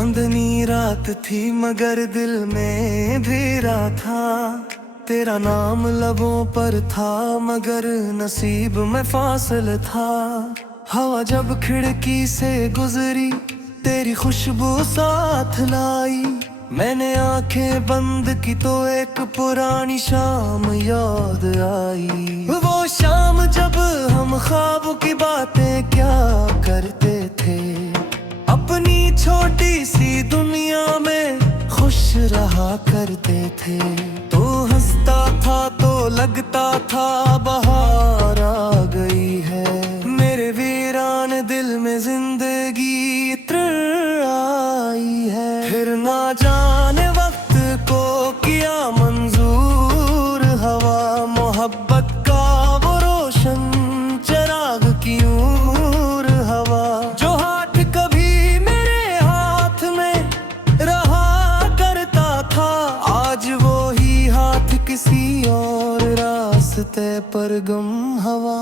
चांदनी रात थी मगर दिल में अंधेरा था। तेरा नाम लबों पर था मगर नसीब में फासिल था। हवा जब खिड़की से गुजरी तेरी खुशबू साथ लाई। मैंने आंखें बंद की तो एक पुरानी शाम याद आई। वो शाम जब हम ख्वाबों की बातें क्या करते थे, अपनी छोटी सी दुनिया में खुश रहा करते थे। तो हंसता था तो लगता था बहार आ गई है। मेरे वीरान दिल में जिंदगी इत्र आई है। फिर ना जाने वक्त को किया मंजूर हवा, मोहब्बत का वो रोशन चिराग की नूर हवा। जो हाथ कभी मेरे हाथ में रहा करता था, आज वो ही हाथ किसी और रास्ते पर गम हवा।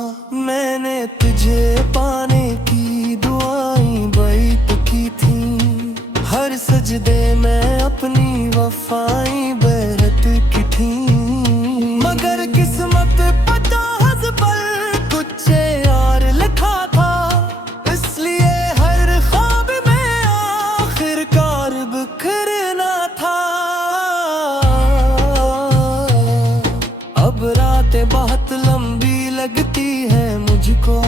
मैंने तुझे पाने की दुआएं बैठ की थी, हर सजदे में अपनी वफाएं बैठ की थी। मगर किस्मत पता हज़ पर कुछ यार लिखा था, इसलिए हर ख्वाब में आखिरकार बिखरना था। अब रातें बहुत लंबी लगती है मुझको,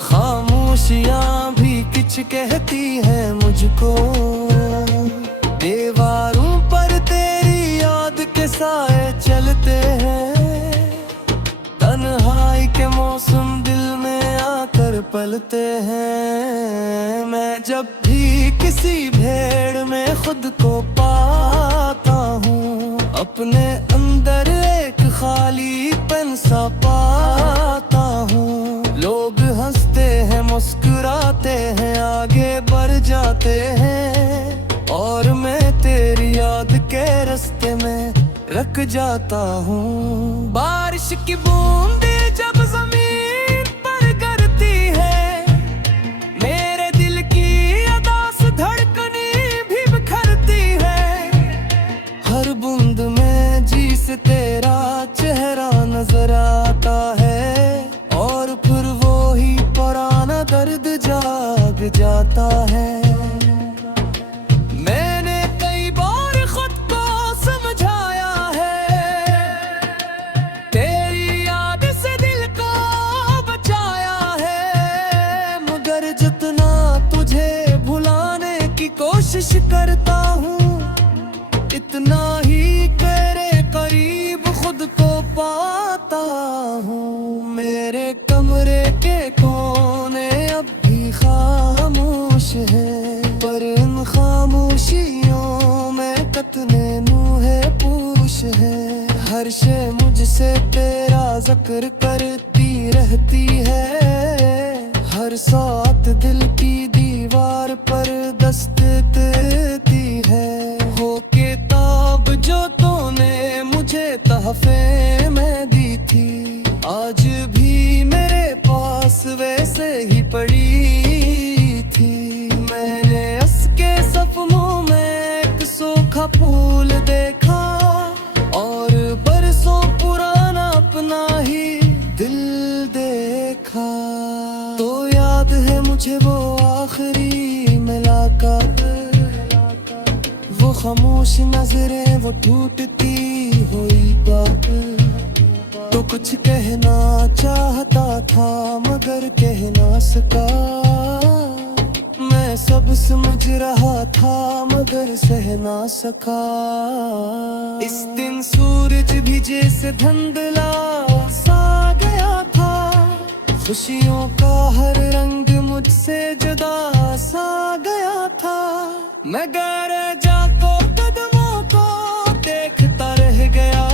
खामोशियां भी कुछ कहती है मुझको। दीवारों पर तेरी याद के साए चलते हैं, तन्हाई के मौसम दिल में आकर पलते हैं। मैं जब भी किसी भेड़ में खुद को पाता हूँ, अपने अंदर एक खालीपन सा पाता हूँ। लोग हंसते हैं मुस्कुराते हैं आगे बढ़ जाते हैं, और मैं तेरी याद के रास्ते में रख जाता हूँ। बारिश की बूंदें जब जमीन पर गिरती है, मेरे दिल की अदास धड़कनें भी बिखरती है। हर बूंद में जी से तेरा चेहरा नजर आता है, और फिर वो ही पुराना दर्द जाग जाता है। मैंने कई बार खुद को समझाया है, तेरी याद से दिल को बचाया है। मगर जितना तुझे भुलाने की कोशिश करता हूँ, इतना ही तेरे करीब खुद को पाता हूँ। मेरे कमरे के कोने अब भी खामोश है, पर इन खामोशियों में कतने नूहे पूछ है। हर शे मुझसे तेरा जिक्र करती रहती है, हर साथ दिल की दीवार पर दस्तक देती है। हो किताब जो तूने मुझे तहफे में दी थी, आज भी मेरे पास वैसे ही पड़ी थी। मैंने उसके सपनों में एक सूखा फूल देखा, और बरसों पुराना अपना ही दिल देखा। तो याद है मुझे वो आखिरी मुलाकात, वो खामोश नजरें, वो टूटती हुई बात। तो कुछ कहना चाहता था मगर कह ना सका, मैं सब समझ रहा था मगर सह ना सका। इस दिन सूरज भी जैसे धुंधला सा गया था, खुशियों का हर रंग मुझसे जुदा सा गया था। मैं गहरे जाको कदमों को देखता रह गया,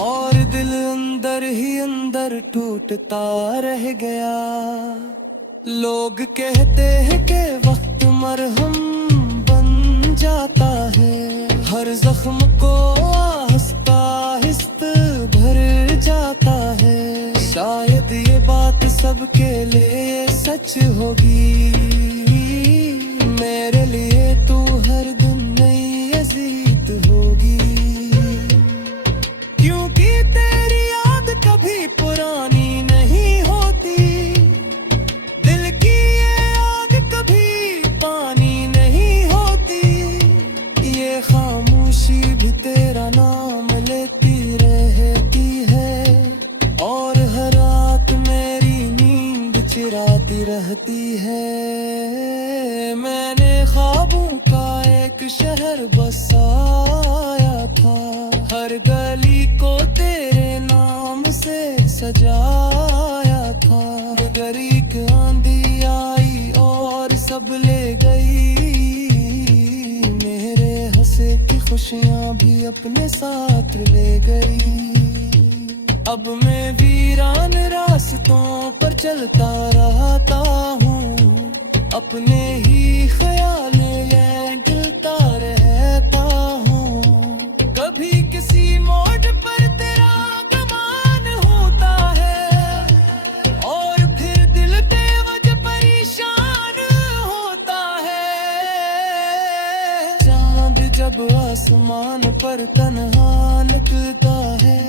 और दिल अंदर ही अंदर टूटता रह गया। लोग कहते हैं कि वक्त मरहम बन जाता है, हर जख्म को आहिस्ता आहिस्ता भर जाता है। शायद ये बात सबके लिए सच होगी। मेरे लिए तू हर दिन नई अजीत होगी, क्योंकि तेरी याद कभी पुरानी नहीं होती। दिल की ये आग कभी पानी नहीं होती। ये खामोशी भी तेरा नाम लेती रहती है, और हर रात मेरी नींद चिराती रहती है। मैंने ख्वाबों का एक शहर बसाया था, हर गली को तेरे नाम से सजाया था। मगर एक आंधी आई और सब ले गई, मेरे हंसे की खुशियां भी अपने साथ ले गई। अब मैं वीरान रास्तों पर चलता रहता हूँ, अपने ही ख्याल में गिलता रहता हूँ। कभी किसी मोड़ पर तेरा गमान होता है, और फिर दिल बेवजह परेशान होता है। चांद जब आसमान पर तन्हा निकलता है,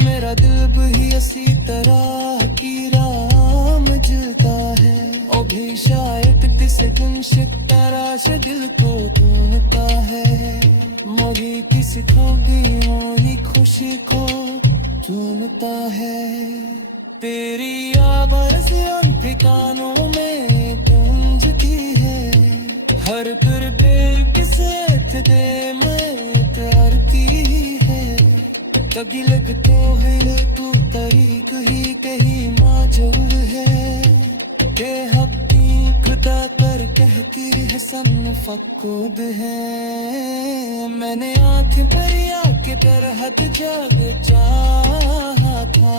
मेरा दिल भी इसी तरह की राह में जलता है। ओ भी शायद किसी दिन तराश दिल को ढूंढता है, मरी किसी खोगी हुई खुशी को ढूंढता है। तेरी आवाज़ उन ठिकानों में गूंजती है, हर फिर दिल किसे दे में प्यारती है। कभी लगता है तू तरीक ही कहीं माजूर है, के हफ्ती खुदा पर कहती है सब फक्कुद है। मैंने आँखें भरी आके तरह जाग चाहा था,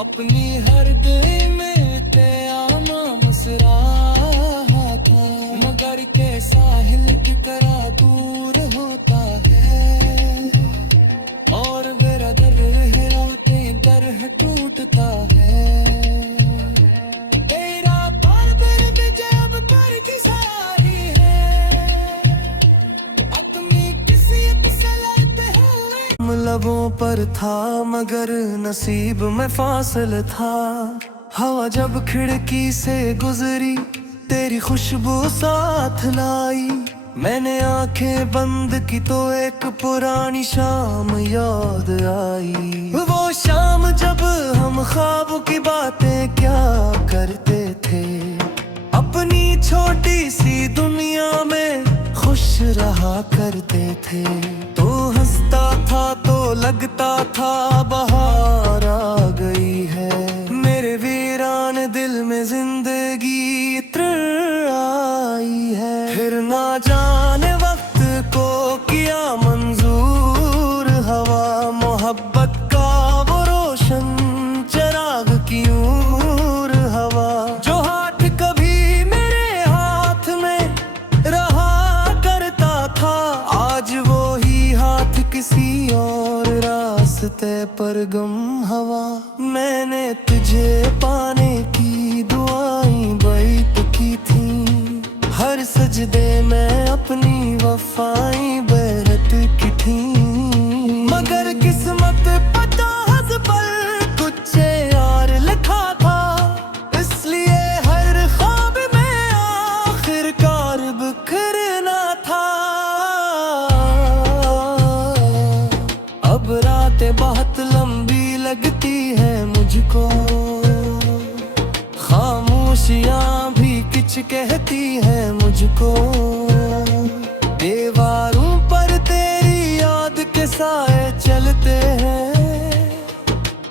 अपनी हर दिल में तेरा मुस्कुराहा था। मगर के साहिल की तरह दूर होता है, और मेरा दर हिलाते दर टूटता है। तेरा पार दर्द जब पर की सारी है, अपनी किसी फिसलते हुए लबों पर था, मगर नसीब में फासिल था। हवा जब खिड़की से गुजरी, तेरी खुशबू साथ लाई। मैंने आंखें बंद की तो एक पुरानी शाम याद आई। वो शाम जब हम ख्वाबों की बातें क्या करते थे, अपनी छोटी सी दुनिया में खुश रहा करते थे। तो हंसता था तो लगता था बहार आ गई है, मेरे वीरान दिल में जिंदगी आई है। फिर ना जाने वक्त को किया मंजूर हवा, मोहब्बत का वो रोशन चिराग की नूर हवा। जो हाथ कभी मेरे हाथ में रहा करता था, आज वो ही हाथ किसी और रास्ते पर गम हवा। मैंने तुझे पाने की दुआएं बैठ की थी, हर सजदे में अपनी वफाएं बहत की थी। मगर किस्मत पता हज पर कुछ यार लिखा था, इसलिए हर ख्वाब में आखिरकार बिखरना था। अब रातें बहुत लंबी लगती है मुझको, खामोशियां भी कुछ कहती है मुझको। दीवारों पर तेरी याद के साए चलते हैं,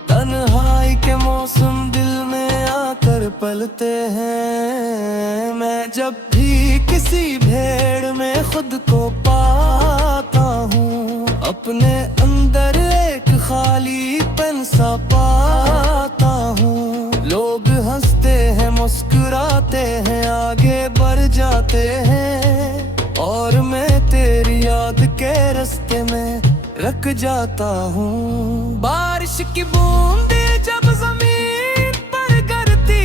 तन्हाई के मौसम दिल में आकर पलते हैं। मैं जब भी किसी भेड़ में खुद को पाता हूँ, अपने अंदर एक खालीपन सा पाता हूँ। लोग हंसते हैं मुस्कुराते हैं आगे बढ़ जाते हैं, और मैं तेरी याद के रास्ते में रख जाता हूँ। बारिश की बूंदें जब जमीन पर गिरती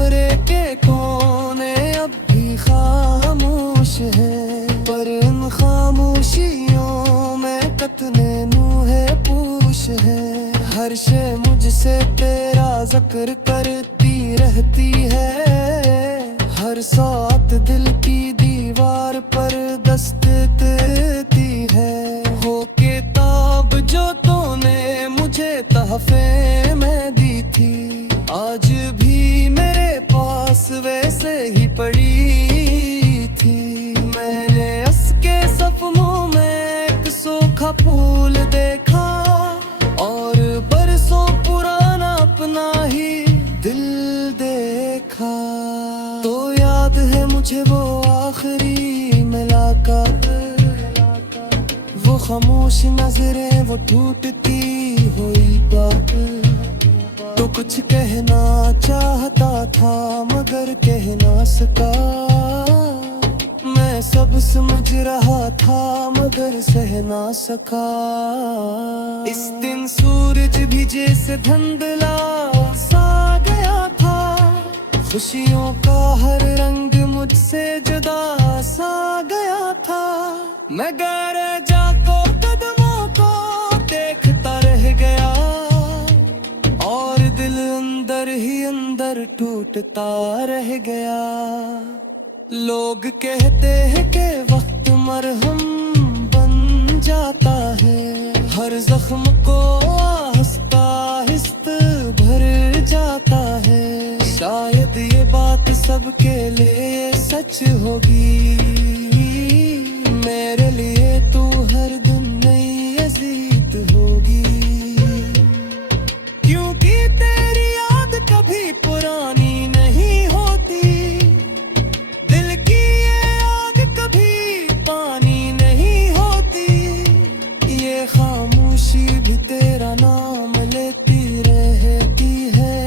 कमरे के कोने अब भी खामोश है, पर इन खामोशियों में कतने नूहे पूछ है। हर शे मुझसे तेरा जिक्र करती रहती है, हर साथ दिल की दीवार पर दस्त देती है। हो किताब जो तूने मुझे तहफे में दी थी, आज भी मेरे पास वैसे ही पड़ी थी। मैंने उसके सपनों में एक सूखा फूल देखा, और बरसों पुराना अपना ही दिल देखा। तो याद है मुझे वो आखिरी मुलाकात, वो खामोश नजरें, वो टूटती हुई बात। तो कुछ कहना चाहता था मगर कह ना सका, मैं सब समझ रहा था मगर सह ना सका। इस दिन सूरज भी जैसे धुंधला सा गया था, खुशियों का हर रंग मुझसे जुदा सा गया था। मैं गहरे जाको कदमों को देखता रह गया, और दिल अंदर ही अंदर टूटता रह गया। लोग कहते हैं कि वक्त मरहम बन जाता है, हर जख्म को आहिस्ता आहिस्ता भर जाता है। शायद ये बात सबके लिए सच होगी, मेरे लिए तू हर दिन नई अजीत होगी। क्योंकि तेरी याद कभी पुरानी नहीं होती, दिल की ये आग कभी पानी नहीं होती। ये खामोशी भी तेरा नाम लेती रहती है,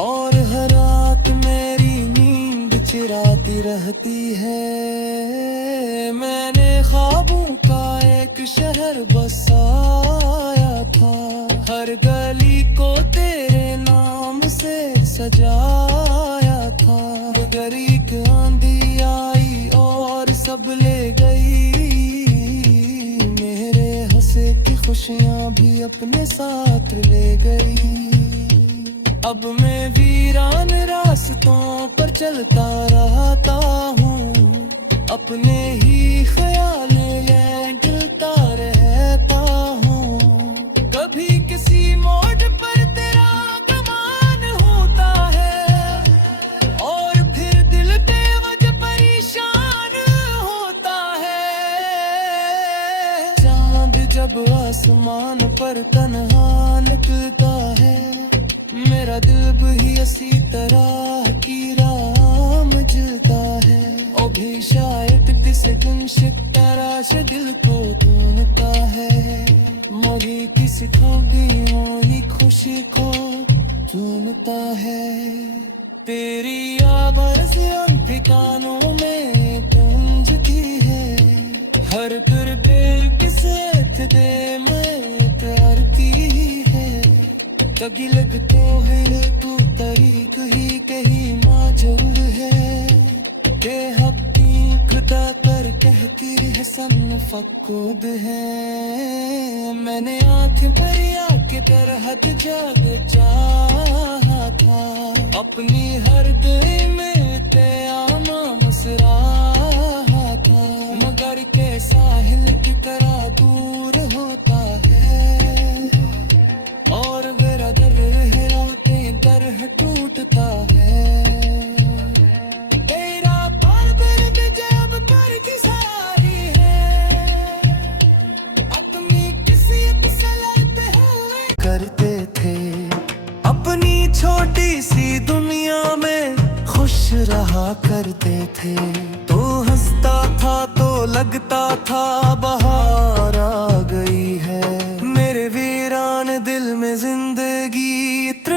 और हर रात मेरी नींद चिराती रहती है। मैंने ख्वाबों का एक शहर बसाया था, हर गली को तेरे नाम से सजाया था। मगर एक आंधी आई और सब ले गई, मेरे हंसे की खुशियां भी अपने साथ ले गई। अब मैं वीरान रास्तों पर चलता रहता हूँ, अपने ही ख्याल में गिलता रहता हूँ। कभी किसी मोड़ पर तेरा गमान होता है, और फिर दिल बेवजह परेशान होता है। चांद जब आसमान पर तन्हा निकलता है, मेरा दिल भी इसी तरह की राह में जलता है। ओ भी शायद किसी दिन सितारा से दिल को ढूंढता है, मगर किसी खोगियों ही खुशी को ढूंढता है। तेरी आवाज़ उन ठिकानों में गूंजती है, हर फिर किसे दे में प्यार की है। कभी लगतो है तू तरीक ही कहीं मौजूद है, के हफ्ती खुदा कर कहती है सन फक्कुद है। मैंने आँख भरी आके तरह जाग चाहा था, अपनी हर दिल में तेरा मुस्कुराहा था। मगर के साहिल की तरह दूर होता है, और मेरा दर है रातें दर टूटता है। तेरा पार दर्द जब पर की सारी है, अपनी किसी से लड़ते हुए करते थे। अपनी छोटी सी दुनिया में खुश रहा करते थे। तो हंसता था तो लगता था बहार आ गई है, मेरे वीरान दिल में जिंदगी इत्र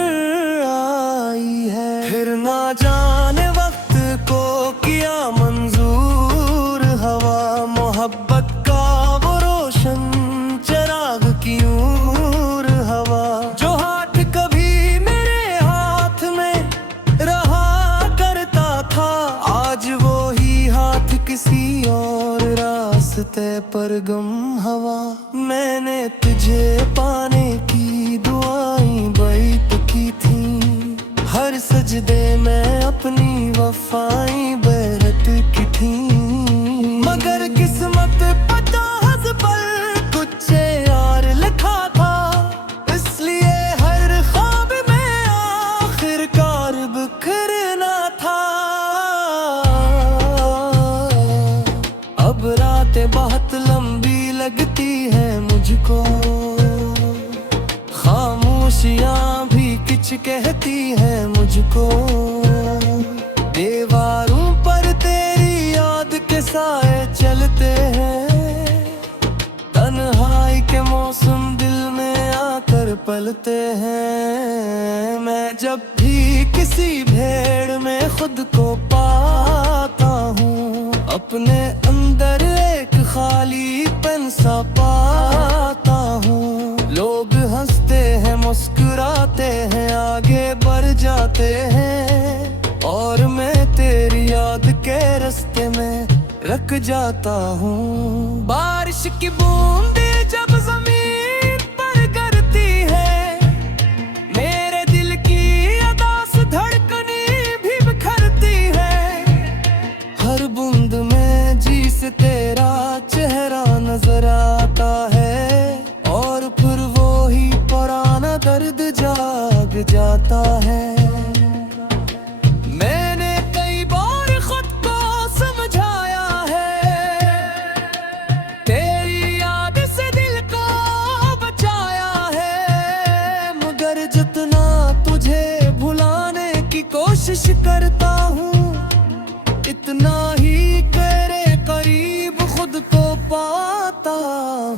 आई है। फिर ना जाने वक्त को किया मंजूर हवा, मोहब्बत का वो रोशन चिराग की नूर हवा। जो हाथ कभी मेरे हाथ में रहा किसी और रास्ते पर गम हवा। मैंने तुझे पाने की दुआएं बैत की थी, हर सजदे में अपनी वफाएं बहत की थी। मगर किस्मत पता हज पर कुछ यार लिखा था, इसलिए हर ख्वाब में आखिरकार बिखरना था। अब रातें बहुत लंबी लगती है मुझको, खामोशियां भी कुछ कहती है मुझको। दीवारों पर तेरी याद के साए चलते हैं, तन्हाई के मौसम दिल में आकर पलते हैं। मैं जब भी किसी भेड़ में खुद को पाता हूँ, अपने अंदर एक खाली पन सा पाता हूँ। लोग हंसते हैं, मुस्कुराते हैं, आगे बढ़ जाते हैं, और मैं तेरी याद के रास्ते में रख जाता हूँ। बारिश की बूंदें जब जमीन पर गिरती है, मेरे दिल की अदास धड़कनें भी बिखरती है। हर बूंद में जी से तेरा चेहरा नजर आता है, और फिर वो ही पुराना दर्द जाग जाता है। मैंने कई बार खुद को समझाया है, तेरी याद से दिल को बचाया है। मगर जितना तुझे भुलाने की कोशिश करता हूँ, इतना ही तेरे करीब खुद को पाता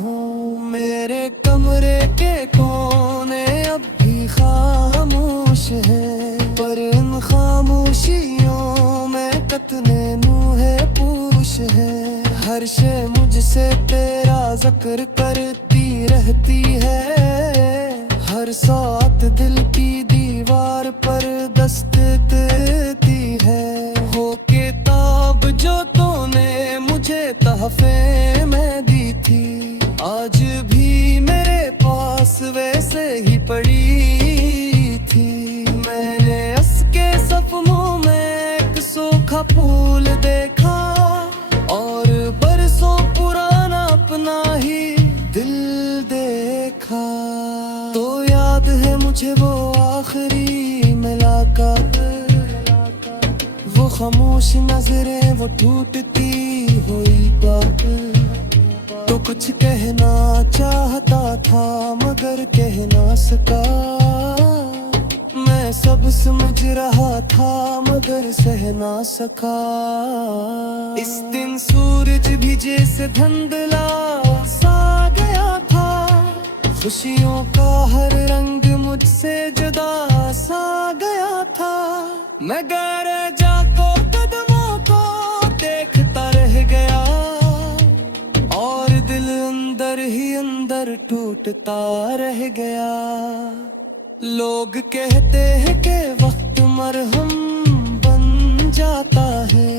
हूँ। मेरे कमरे के कोने अब भी खामोश है, पर इन खामोशियों में कतने नूहे पूछ है। हर शे मुझसे तेरा जिक्र करती रहती है, हर साथ दिल की दीवार पर दस्तक देती है। हो किताब जो तूने मुझे तहफे में दी थी, आज भी मेरे पास वैसे ही पड़ी थी। मैंने उसके सपनों में एक सूखा फूल देखा, और बरसों पुराना अपना ही दिल देखा। तो याद है मुझे वो आखिरी मुलाकात, वो खामोश नजरें, वो टूटती हुई बात। तो कुछ कहना चाहता था मगर कह ना सका, मैं सब समझ रहा था मगर सह ना सका। इस दिन सूरज भी जैसे धुंधला सा गया था, खुशियों का हर रंग मुझसे जुदा सा गया था। मैं गैर जाको कदमों को देखता रह गया, और दिल अंदर ही अंदर टूटता रह गया। लोग कहते हैं कि वक्त मरहम बन जाता है,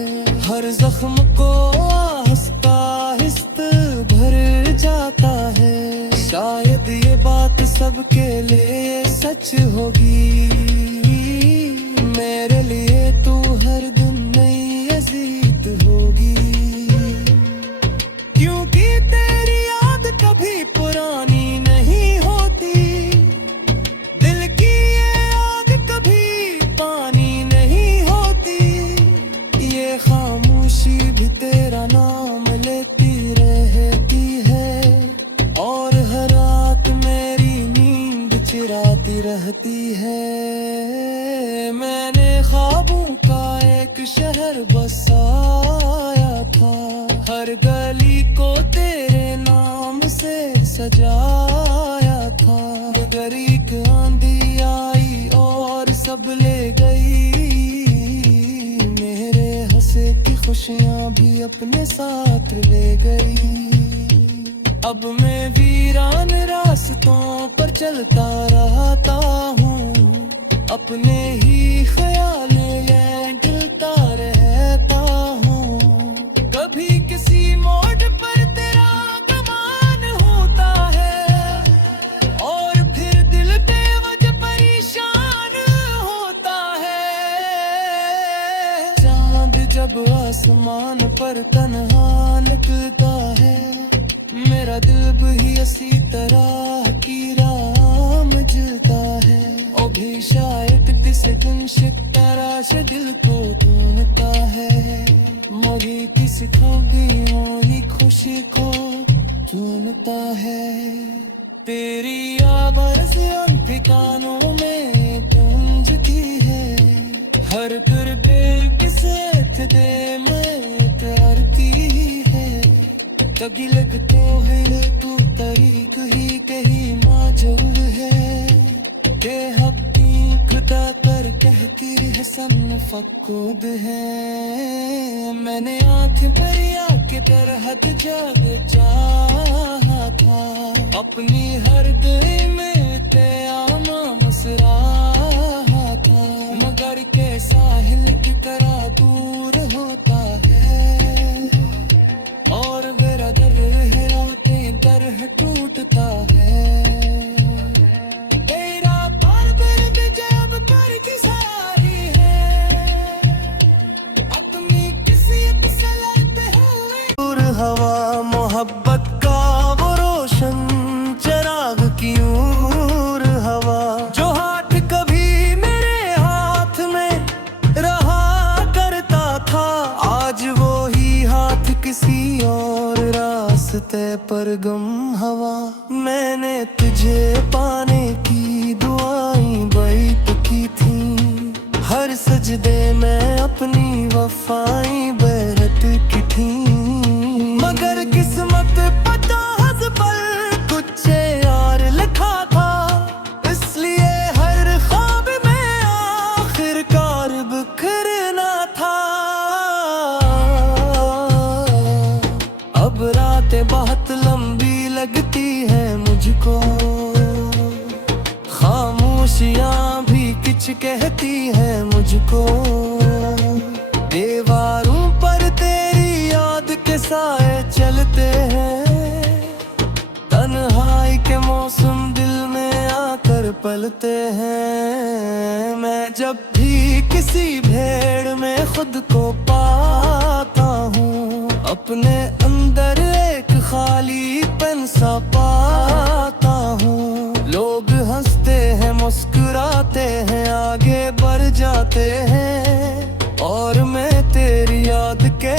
हर जख्म को आहिस्ता आहिस्ता भर जाता है। शायद ये बात सबके लिए सच होगी, मेरे लिए तू हर दिन नई अजीत होगी। क्योंकि तेरी याद कभी पुरानी नहीं होती, दिल की ये आग कभी पानी नहीं होती। ये खामोशी भी तेरा नाम लेती रहती है, और हर रात मेरी नींद चिराती रहती है। मैंने ख्वाबों का एक शहर बसाया था, हर गली को तेरे नाम से सजाया था। मगर एक आंधी आई और सब ले गई, मेरे हंसे की खुशियां भी अपने साथ ले गई। अब मैं वीरान रास्तों पर चलता रहता हूँ, अपने ही ख्याल में डलता रहता हूँ। कभी जब आसमान पर तन्हा निकलता है, मेरा दिल भी इसी तरह की राह में जलता है। ओ भी शायद किसी दिन सितारा से दिल को ढूंढता है, मरी किसी खोदियों ही खुशी को ढूंढता है। तेरी आवाज़ उन ठिकानों में गूंजती है, हर फिर किसे दे मैं करती है। कभी लगतो है तू तरीक ही कहीं मौजूद है, के हफ्ती खुदा कर कहती है सब फकूद है। मैंने आँखें भरी आके तरह जाग चाहा था, अपनी हर दिल में ते आमा मसराहा था, मगर के साहिल की तरह दूर होता है, और मेरा दर है रातें दर टूटता है। तेरा पार दर्द जब पर की सारी है, अपनी किसी से लड़ते हुए दूर हवा मोहब्बत का वो रोशन चराग की नूर हवा, जो हाथ कभी मेरे हाथ में रहा करता था, आज वो ही हाथ किसी और रास्ते पर गम हवा। मैंने तुझे पाने की दुआएं बैत की थी, हर सजदे में अपनी वफाएं बैरत की थी, मगर किस्मत पता हज पर कुछ यार लिखा था, इसलिए हर ख्वाब में आखिरकार बिखरना था। अब रातें बहुत लंबी लगती है मुझको, खामोशियां भी कुछ कहती है मुझको, दीवारों पर तेरी याद के साए चलते हैं, तन्हाई के मौसम दिल में आकर पलते हैं। मैं जब भी किसी भेड़ में खुद को पाता हूँ, अपने अंदर एक खालीपन सा पाता हूँ। लोग हंसते हैं मुस्कुराते हैं आगे बढ़ जाते हैं, और मैं तेरी याद के